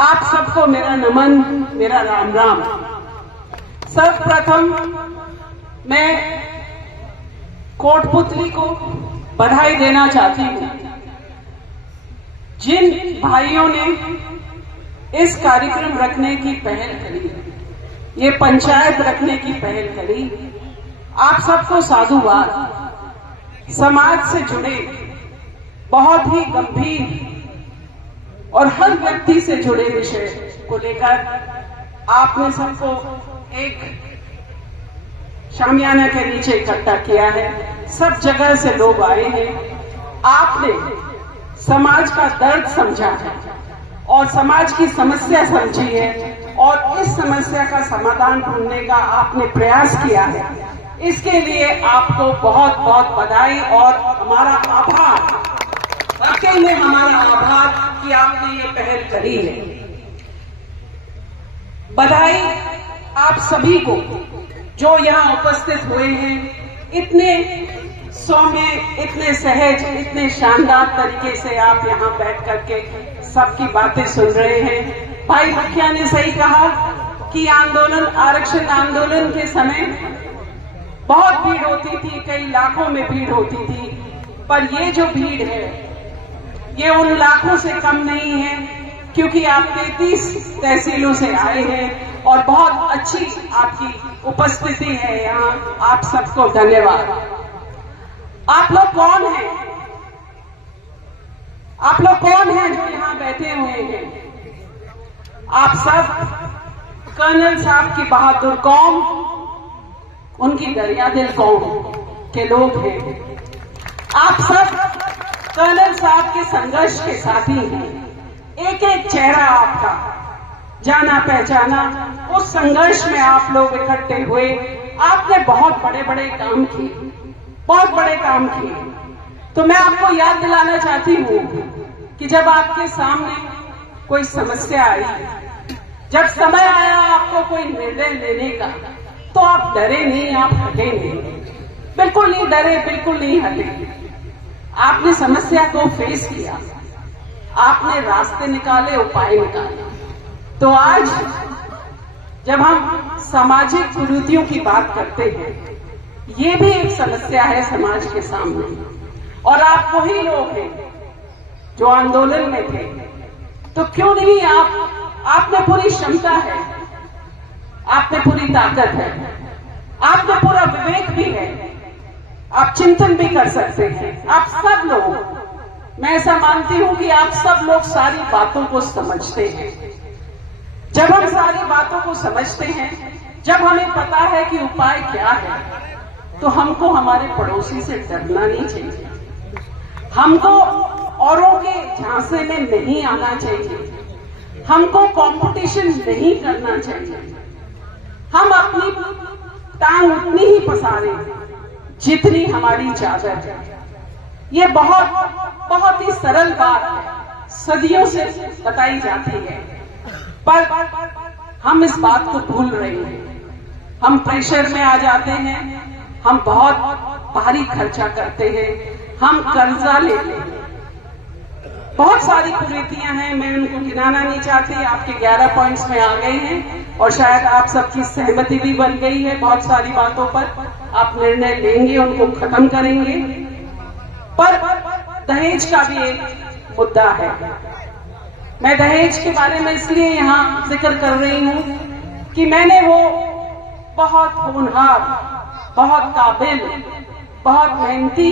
आप सबको मेरा नमन, मेरा राम राम। सर्वप्रथम मैं कोटपुतली को बधाई देना चाहती हूँ। जिन भाइयों ने इस कार्यक्रम रखने की पहल करी, ये पंचायत रखने की पहल करी, आप सबको साधुवाद। समाज से जुड़े बहुत ही गंभीर और हर व्यक्ति से जुड़े विषय को लेकर आपने सबको एक शामियाना के नीचे इकट्ठा किया है। सब जगह से लोग आए हैं। आपने समाज का दर्द समझा है और समाज की समस्या समझी है और इस समस्या का समाधान ढूंढने का आपने प्रयास किया है। इसके लिए आपको बहुत बहुत बधाई और हमारा आभार। वाकई में हमारा आभार कि आपने ये पहल करी है। बधाई आप सभी को जो यहाँ उपस्थित हुए हैं। इतने सौम्य, इतने सहज, इतने शानदार तरीके से आप यहाँ बैठ करके सबकी बातें सुन रहे हैं। भाई मुखिया ने सही कहा कि आंदोलन, आरक्षण आंदोलन के समय बहुत भीड़ होती थी, कई लाखों में भीड़ होती थी, पर ये जो भीड़ है ये उन लाखों से कम नहीं है, क्योंकि आप 33 तहसीलों से आए हैं और बहुत अच्छी आपकी उपस्थिति है यहाँ। आप सबको धन्यवाद। आप लोग कौन हैं? आप लोग कौन हैं जो यहाँ बैठे हुए हैं? आप सब कर्नल साहब की बहादुर कौम, उनकी दरिया दिल कौम के लोग हैं। आप सब कर्नल साहब के संघर्ष के साथी हैं। एक एक चेहरा आपका जाना पहचाना, उस संघर्ष में आप लोग इकट्ठे हुए। आपने बहुत बड़े बड़े काम किए, बहुत बड़े काम किए। तो मैं आपको याद दिलाना चाहती हूँ कि जब आपके सामने कोई समस्या आई, जब समय आया आपको कोई निर्णय लेने का, तो आप डरे नहीं, आप हटे नहीं, बिल्कुल नहीं डरे, बिल्कुल नहीं हटे। आपने समस्या को फेस किया, आपने रास्ते निकाले, उपाय निकाले। तो आज जब हम सामाजिक कुरीतियों की बात करते हैं, ये भी एक समस्या है समाज के सामने, और आप वही लोग हैं जो आंदोलन में थे। तो क्यों नहीं आपने पूरी क्षमता है, आप में पूरी ताकत है, आप में पूरा विवेक भी है, आप चिंतन भी कर सकते हैं। आप सब लोग, मैं ऐसा मानती हूं कि आप सब लोग सारी बातों को समझते हैं। जब हम सारी बातों को समझते हैं, जब हमें पता है कि उपाय क्या है, तो हमको हमारे पड़ोसी से डरना नहीं चाहिए, हमको औरों के झांसे में नहीं आना चाहिए, हमको कंपटीशन नहीं करना चाहिए। हम अपनी टांग उतनी ही पसारें जितनी हमारी चादर है। ये बहुत ही सरल बात है, सदियों से बताई जाती है, पर हम इस बात को भूल रहे हैं। हम प्रेशर में आ जाते हैं, हम बहुत भारी खर्चा करते हैं, हम कर्जा लेते हैं। बहुत सारी कुरीतियां हैं, मैं उनको गिनाना नहीं चाहती। आपके 11 पॉइंट्स में आ गए हैं और शायद आप सबकी सहमति भी बन गई है। बहुत सारी बातों पर आप निर्णय लेंगे, उनको खत्म करेंगे। पर दहेज का भी एक मुद्दा है। मैं दहेज के बारे में इसलिए यहाँ जिक्र कर रही हूँ कि मैंने वो बहुत होनहार, बहुत काबिल, बहुत मेहनती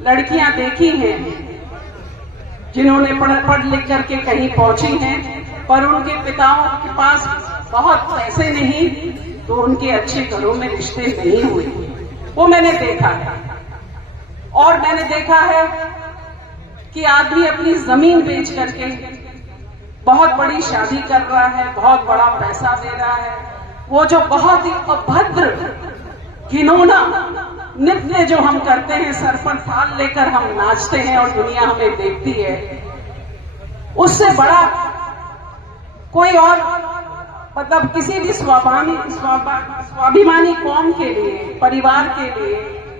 लड़कियां देखी हैं जिन्होंने पढ़ लिख करके कहीं पहुंची हैं, पर उनके पिताओं के पास बहुत पैसे नहीं, तो उनके अच्छे घरों में रिश्ते नहीं हुए। वो मैंने देखा है। और मैंने देखा है कि आदमी अपनी जमीन बेच करके बहुत बड़ी शादी कर रहा है, बहुत बड़ा पैसा दे रहा है। वो जो बहुत ही अभद्र, घिनौना नृत्य जो हम करते हैं, सर पर थाल लेकर हम नाचते हैं और दुनिया हमें देखती है, उससे बड़ा कोई और, मतलब किसी भी स्वाभिमानी कौम के लिए, परिवार के लिए,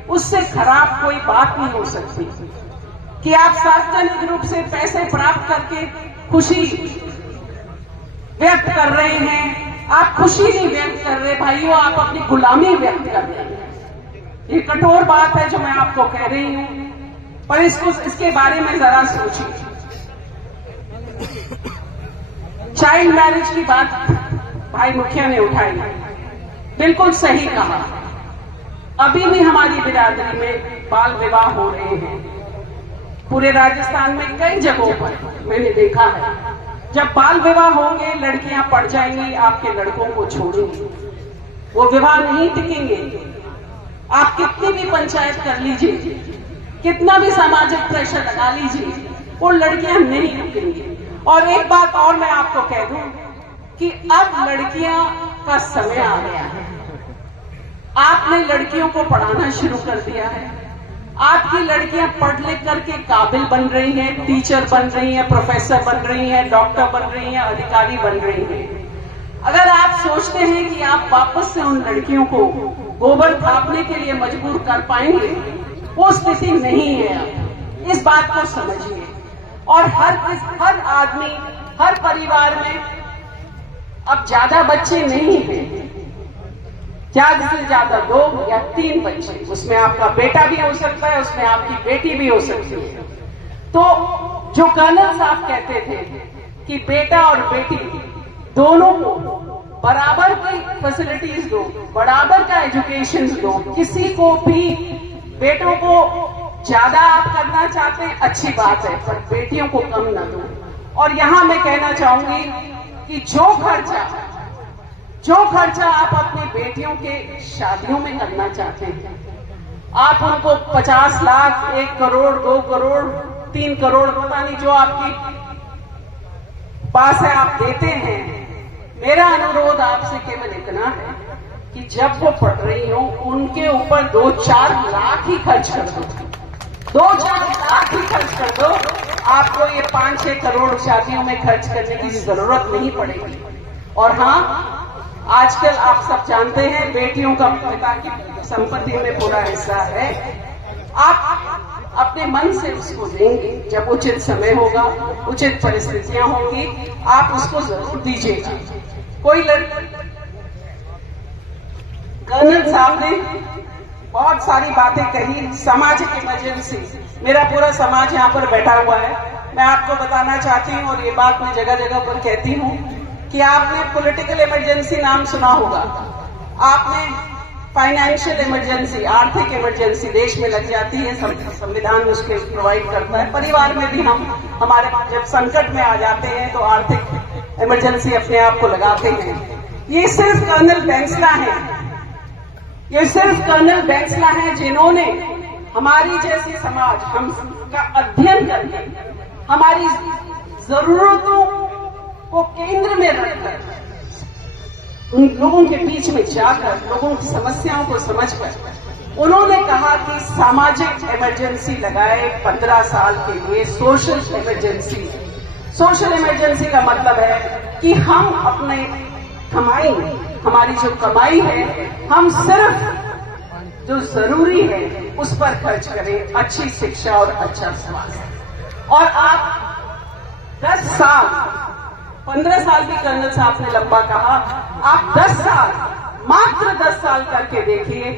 उससे खराब कोई बात नहीं हो सकती कि आप सार्वजनिक रूप से पैसे प्राप्त करके खुशी व्यक्त कर रहे हैं, आप खुशी नहीं व्यक्त कर रहे भाइयों, आप अपनी गुलामी व्यक्त कर रहे हैं। ये कठोर बात है जो मैं आपको कह रही हूं, पर इसके बारे में जरा सोचिए। चाइल्ड मैरिज की बात भाई मुखिया ने उठाई, बिल्कुल सही कहा। अभी भी हमारी बिरादरी में बाल विवाह हो रहे हैं। पूरे राजस्थान में कई जगहों पर मैंने देखा है, जब बाल विवाह होंगे लड़कियां पड़ जाएंगी, आपके लड़कों को छोड़ेंगी, वो विवाह नहीं टिकेंगे। आप कितनी भी पंचायत कर लीजिए, कितना भी सामाजिक प्रेशर लगा लीजिए, वो लड़कियां नहीं रुकेंगी। और एक बात और मैं आपको कह दूं कि अब लड़कियां का समय आ गया है। आपने लड़कियों को पढ़ाना शुरू कर दिया है। आपकी लड़कियां पढ़ लिख करके काबिल बन रही हैं, टीचर बन रही हैं, प्रोफेसर बन रही हैं, डॉक्टर बन रही हैं, अधिकारी बन रही हैं। अगर आप सोचते हैं कि आप वापस से उन लड़कियों को गोबर थापने के लिए मजबूर कर पाएंगे, वो स्थिति नहीं है। अब इस बात को समझिए। और हर आदमी, हर परिवार में अब ज्यादा बच्चे नहीं हैं, ज्यादा से ज्यादा 2 या 3 बच्चे। उसमें आपका बेटा भी हो सकता है, उसमें आपकी बेटी भी हो सकती है। तो जो कर्नल साहब कहते थे कि बेटा और बेटी दोनों को बराबर की फैसिलिटीज दो, बराबर का एजुकेशन दो, किसी को भी बेटों को ज्यादा आप करना चाहते हैं अच्छी बात है, पर बेटियों को कम ना दो। और यहां मैं कहना चाहूंगी कि जो खर्चा आप अपनी बेटियों के शादियों में करना चाहते हैं, आप उनको 50 लाख, 1 करोड़, 2 करोड़, 3 करोड़, पता नहीं जो आपकी पास है, आप देते हैं। मेरा अनुरोध आपसे केवल इतना है कि जब वो पढ़ रही हो उनके ऊपर 2-4 लाख ही खर्च कर दो, 2-4 लाख ही खर्च कर दो। आपको ये 5-6 करोड़ शादियों में खर्च करने की जरूरत नहीं पड़ेगी। और हाँ, आजकल आप सब जानते हैं बेटियों का पिता की संपत्ति में पूरा हिस्सा है। आप अपने मन से उसको देंगे, जब उचित समय होगा, उचित परिस्थितियां होंगी, आप उसको जरूर दीजिएगा। कोई कर्नल साहब ने बहुत सारी बातें कही। सामाजिक इमरजेंसी, मेरा पूरा समाज यहाँ पर बैठा हुआ है। मैं आपको बताना चाहती हूँ, और ये बात मैं जगह जगह पर कहती हूँ, कि आपने पॉलिटिकल इमरजेंसी नाम सुना होगा, आपने फाइनेंशियल इमरजेंसी, आर्थिक इमरजेंसी देश में लग जाती है, संविधान उसके प्रोवाइड करता है। परिवार में भी हमारे जब संकट में आ जाते हैं तो आर्थिक इमरजेंसी अपने आप को लगाते हैं। ये सिर्फ कर्नल बैंसला है, ये सिर्फ कर्नल बैंसला है जिन्होंने हमारी जैसी समाज, हम का अध्ययन करके हमारी जरूरतों को केंद्र में रखकर, उन लोगों के बीच में जाकर, लोगों की समस्याओं को समझकर उन्होंने कहा कि सामाजिक इमरजेंसी लगाए 15 साल के लिए, सोशल इमरजेंसी। सोशल इमरजेंसी का मतलब है कि हम अपने कमाई, हमारी जो कमाई है, हम सिर्फ जो जरूरी है उस पर खर्च करें, अच्छी शिक्षा और अच्छा स्वास्थ्य। और आप 10 साल, 15 साल भी कर्नल साहब ने लंबा कहा, आप 10 साल, मात्र 10 साल करके देखिए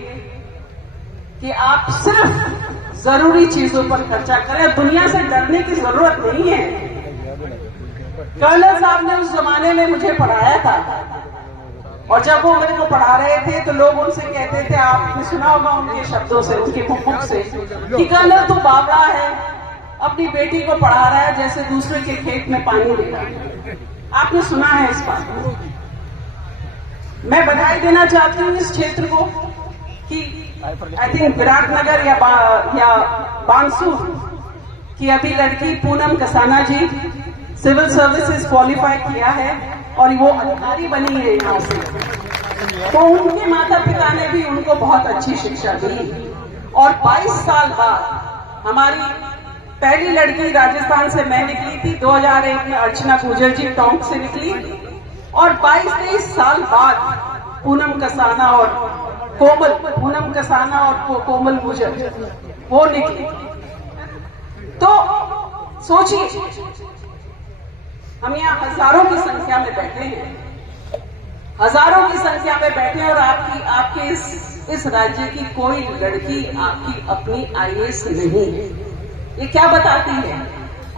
कि आप सिर्फ जरूरी चीजों पर खर्चा करें। दुनिया से डरने की जरूरत नहीं है। कर्नल साहब ने उस जमाने में मुझे पढ़ाया था, और जब वो मेरे को पढ़ा रहे थे तो लोग उनसे कहते थे, आपने सुना होगा उनके शब्दों से, उनके मुख से, कि कर्नल तू बावड़ा है, अपनी बेटी को पढ़ा रहा है जैसे दूसरे के खेत में पानी दे रहा है। आपने सुना है इस बात को। मैं बधाई देना चाहती हूँ इस क्षेत्र को कि आई थिंक विराटनगर या बांसुर की अभी लड़की पूनम कसाना जी सिविल सर्विसेज क्वालिफाई किया है और वो अधिकारी बनी है यहाँ से। तो उनके माता पिता ने भी उनको बहुत अच्छी शिक्षा दी। और 22 साल बाद हमारी पहली लड़की राजस्थान से मैं निकली थी, 2001 में अर्चना गुजर जी टोंक से निकली, और 22-23 साल बाद पूनम कसाना और कोमल गुजर वो निकली। तो सोचिए हम यहाँ हजारों की संख्या में बैठे हैं, हजारों की संख्या में बैठे हैं और आपके इस राज्य की कोई लड़की आपकी अपनी आईएएस नहीं है। ये क्या बताती है?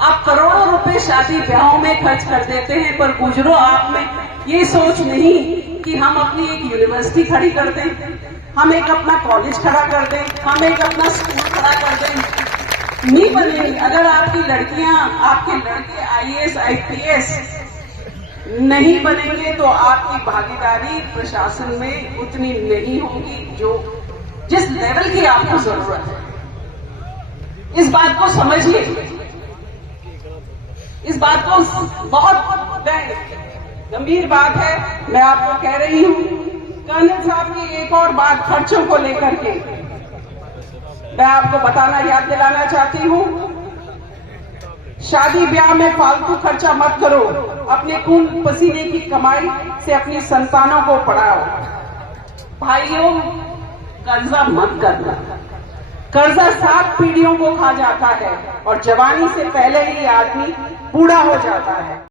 आप करोड़ों रुपए शादी ब्याहों में खर्च कर देते हैं, पर गुजरो आप में ये सोच नहीं कि हम अपनी एक यूनिवर्सिटी खड़ी कर दें, हम एक अपना कॉलेज खड़ा कर दें, हम एक अपना स्कूल खड़ा कर दें। नहीं बनेगी। अगर आपकी लड़कियां, आपके लड़के आईएएस आईपीएस नहीं बनेंगे तो आपकी भागीदारी प्रशासन में उतनी नहीं होगी जिस लेवल की आपको जरूरत है। इस बात को समझिए, इस बात को बहुत गंभीर बात है। मैं आपको कह रही हूं, कर्नल साहब की एक और बात खर्चों को लेकर के मैं आपको बताना, याद दिलाना चाहती हूं। शादी ब्याह में फालतू खर्चा मत करो। अपने खून पसीने की कमाई से अपनी संतानों को पढ़ाओ। भाइयों, कर्जा मत करना। कर्जा 7 पीढ़ियों को खा जाता है और जवानी से पहले ही आदमी बूढ़ा हो जाता है।